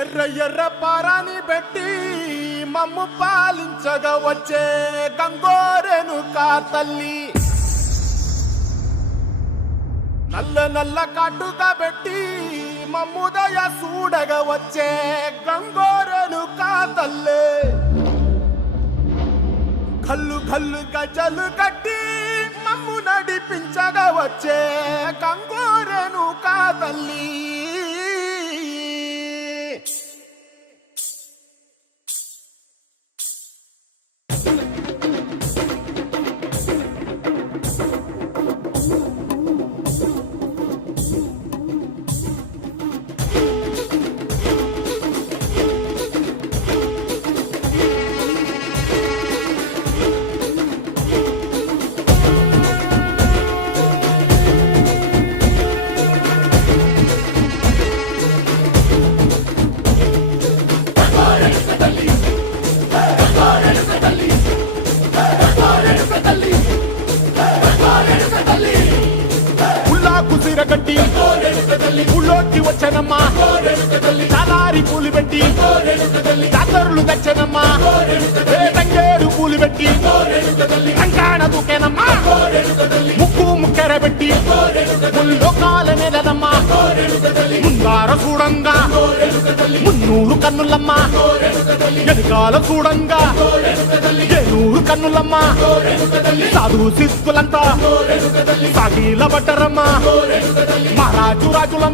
ఎర్ర ఎర్ర పారాని పెట్టి మమ్ము పాలించగా వచ్చే గంగోరెను కా తల్లి, నల్ల నల్ల కాటుగా పెట్టి మమ్ముదయ చూడగా వచ్చే గంగోరెను కా తల్లి, కల్లు కల్లు గజలు కట్టి మమ్ము నడిపించగా వచ్చే గంగోరెను కా తల్లి. కట్టి ఊళ్ళోకి వచ్చనమ్మా, చాలారి పూలు పెట్టి జాతరులు తెచ్చనమ్మా, తంగేరు పూలు పెట్టి కంకాణ దూకేనమ్మా, ముక్కు ముక్కెర పెట్టి ముల్లోకాల నెలనమ్మా, ముందార చూడంగా మున్నూరు కన్నులమ్మా, వెనుకాల చూడంగా ఏనూరు కన్నులమ్మా, సాధు శిస్తులంతా సాగిల పడ్డరమ్మా, మహారాజు రాజులంతా